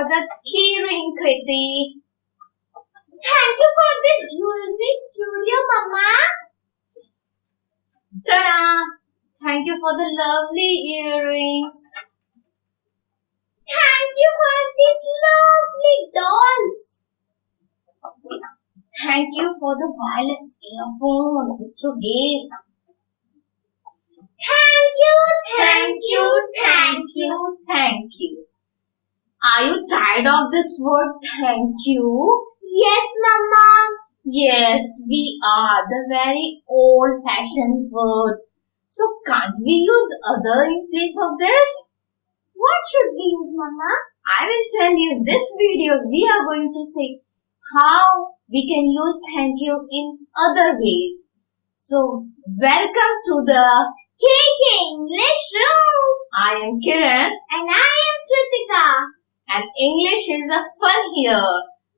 for the keyring, Kriti. Thank you for this jewelry studio, Mama. Ta-da! Thank you for the lovely earrings. Thank you for these lovely dolls. Thank you for the wireless earphone which you gave. Thank you. Thank you. Are you tired of this word thank you? Yes, Mama. Yes, we are. The very old-fashioned word. So can't we use other in place of this? What should we use, Mama? I will tell you in this video we are going to say how we can use thank you in other ways. So welcome to the KK English Room. I am Kiran And I am Kritika. and English is a fun here.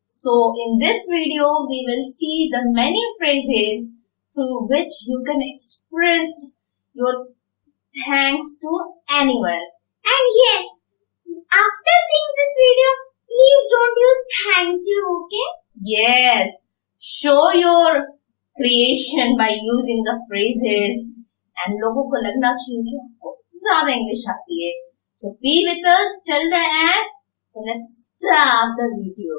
So in this video we will see the many phrases through which you can express your thanks to anyone. And yes, after seeing this video, please don't use thank you, okay? Yes, show your creation by using the phrases and लोगों को लगना चाहिए कि आपको ज़्यादा English आती है. So be with us till the end. So let's start the video.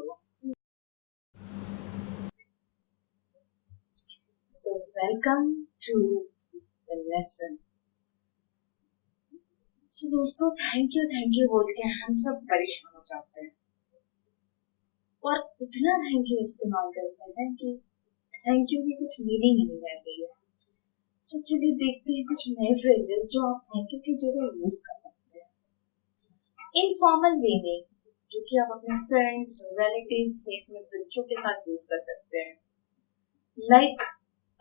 So welcome to the lesson. So दोस्तों thank you बोल के हम सब परेशान हो जाते हैं और इतना थैंक यू इस्तेमाल करते हैं कि थैंक यू की कुछ मीनिंग ही नहीं रह गई है. सो चलिए देखते हैं कुछ नए फ्रेजेस जो आप थैंक यू की जगह यूज कर सकते हैं इनफॉर्मल वे में, जो कि आप अपने फ्रेंड्स, रिलेटिव्स या अपने बच्चों के साथ यूज कर सकते हैं. लाइक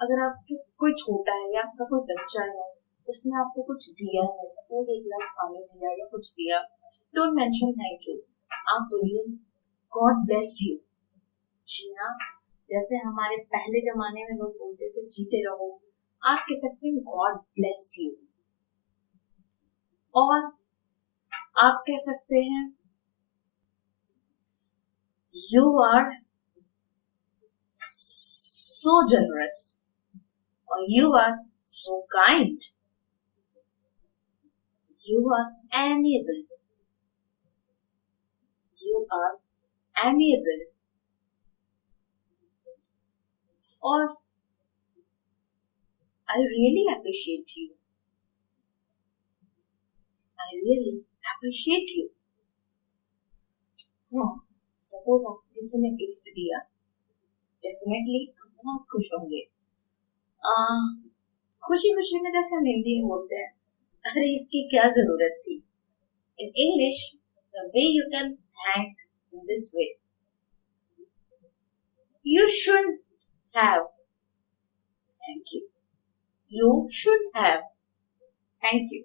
अगर आपके कोई छोटा है या आपका कोई बच्चा है, उसने आपको कुछ दिया है, सपोज एक गिलास पानी दिया या कुछ दिया, डोंट मेंशन थैंक यू. आप बोलिए गॉड ब्लेस यू. जी हाँ, जैसे हमारे पहले जमाने में लोग बोलते थे जीते रहो, आप कह सकते हैं गॉड ब्लेस यू. और आप कह सकते हैं you are so generous or you are so kind. You are amiable. You are amiable. Or I really appreciate you. I really appreciate you. Suppose आप किसी ने गिफ्ट दिया, डेफिनेटली बहुत खुश होंगे. खुशी खुशी में जैसे हम हिंदी में बोलते हैं अरे इसकी क्या जरूरत थी. In English the way you can thank in this way, you should have thank you. You should have thank you.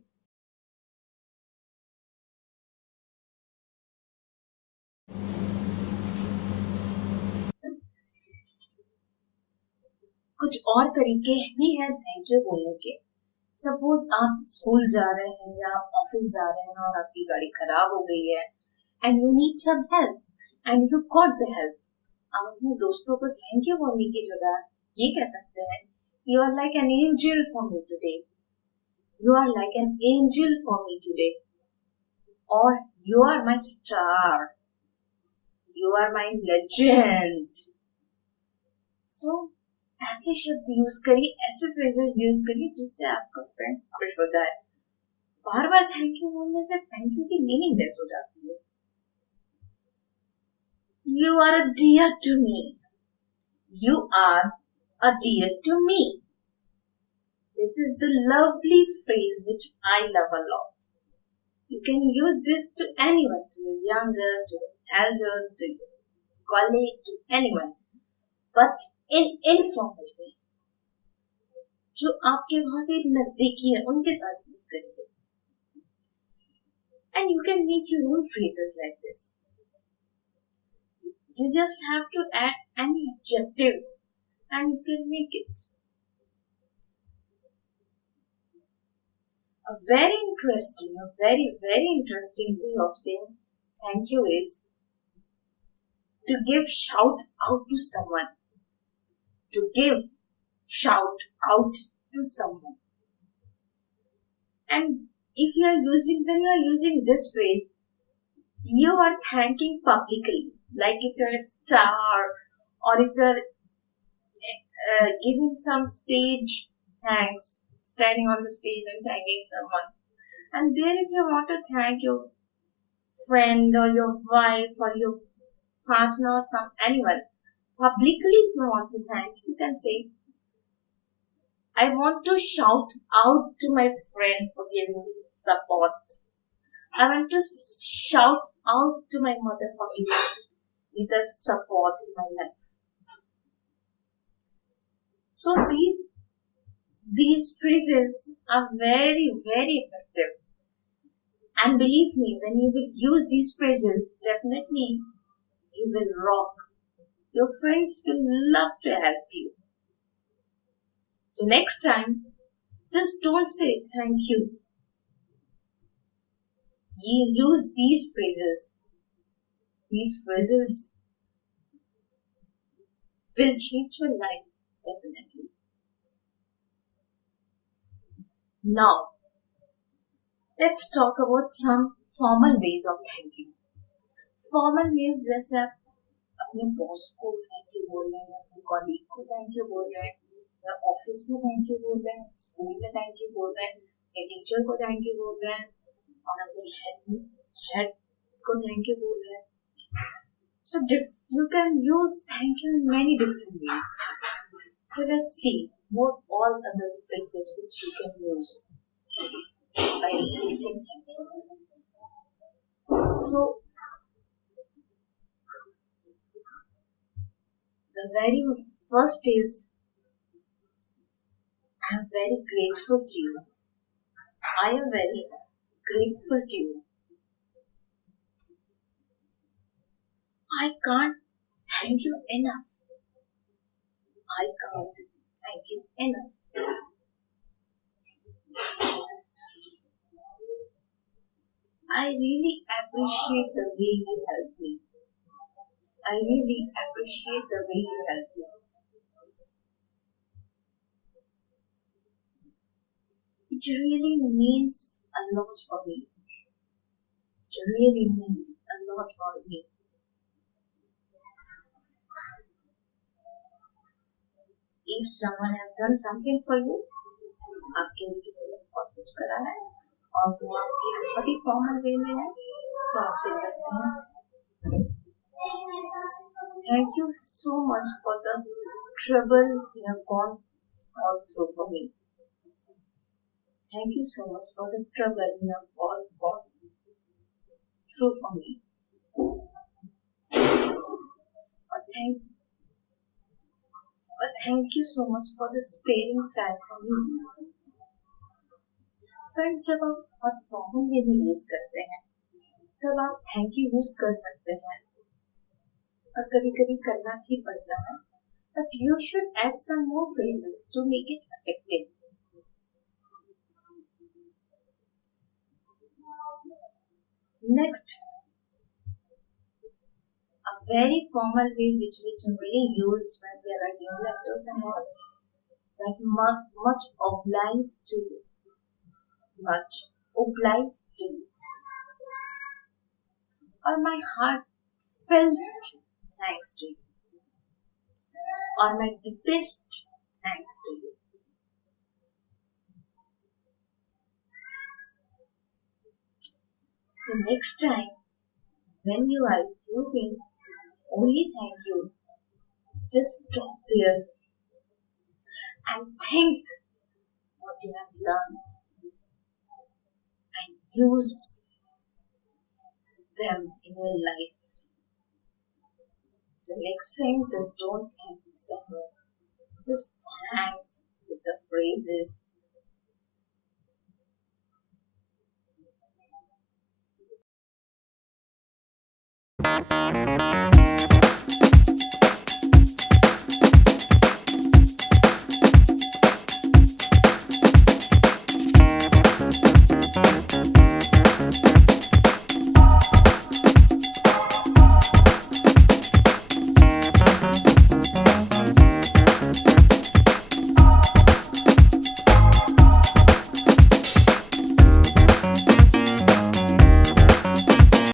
कुछ और तरीके भी हैं थैंक यू बोलने के. सपोज आप स्कूल जा रहे हैं या आप ऑफिस जा रहे हैं और आपकी गाड़ी खराब हो गई है and you need some help and you got the help. आप अपने दोस्तों को थैंक यू बोलने की जगह ये कह सकते हैं you are like an angel for me today. You are like an angel for me today. और you are my star. You are my legend. So ऐसे शब्द यूज करिए, ऐसे फ्रेजेस यूज करिए जिससे आपका फ्रेंड खुश हो जाए. बार बार थैंक यू बोलने से थैंक यू की मीनिंग लेस हो जाती है. You are a dear to me. You are a dear to me. This is the lovely phrase which I love a lot. You can use this to anyone, to your younger, to your elder, to your colleague, to anyone. But in informal way, जो आपके बहुत ही नजदीकी है उनके साथ use करिए. And you can make your own phrases like this. You just have to add an adjective and you can make it. A very interesting way of saying thank you is to give shout out to someone. To give shout out to someone. And if when you are using this phrase, you are thanking publicly. Like if you're a star, or if you're giving some stage thanks, standing on the stage and thanking someone. And there, if you want to thank your friend or your wife or your partner or anyone publicly, if you want to thank, you can say, I want to shout out to my friend for giving me support. I want to shout out to my mother for giving me the support in my life. So these phrases are very, very effective. And believe me, when you will use these phrases, definitely you will rock. Your friends will love to help you. So next time, just don't say thank you. You use these phrases. These phrases will change your life, definitely. Now, let's talk about some formal ways of thanking. Formal ways जैसे आप अपने boss को thank you बोल रहे हैं, अपने colleague को thank you बोल रहे हैं, या ऑफिस में थैंक यू बोल रहे हैं, स्कूल में थैंक यू बोल रहे हैं, या टीचर को थैंक यू बोल रहे हैं, और अपने हेड को थैंक यू बोल रहे हैं. So you can use thank you in many different ways. So let's see what all other phrases which you can use by replacing thank you. So the very first is, I am very grateful to you. I am very grateful to you. I can't thank you enough. I can't thank you enough. I really appreciate the way you help me. I really appreciate the way you help me. It really means a lot for me. It really means a lot for me. If someone has done something for you, आपके लिए किसी ने बहुत कुछ करा है और वो आपके बहुत ही फॉर्मल वे में है, तो आप दे सकते हैं. Thank you so much for the trouble you have gone all through for me. Thank you so much for the trouble you have all gone through for me. Thank you so much for the sparing time for me. Friends, जब आप बहुत formal way में use करते हैं, तब आप thank you use कर सकते हैं, और कभी कभी करना भी पड़ता है, but you should add some more phrases to make it effective. Next, a very formal way which we generally use when we are writing letters and all, like much obliged to you. Much obliged to you. Or my heartfelt thanks to you. Or my deepest thanks to you. So next time, when you are using only thank you, just stop there and think what you have learned and use them in your life. So next time, just don't thank someone. Just thanks with the phrases.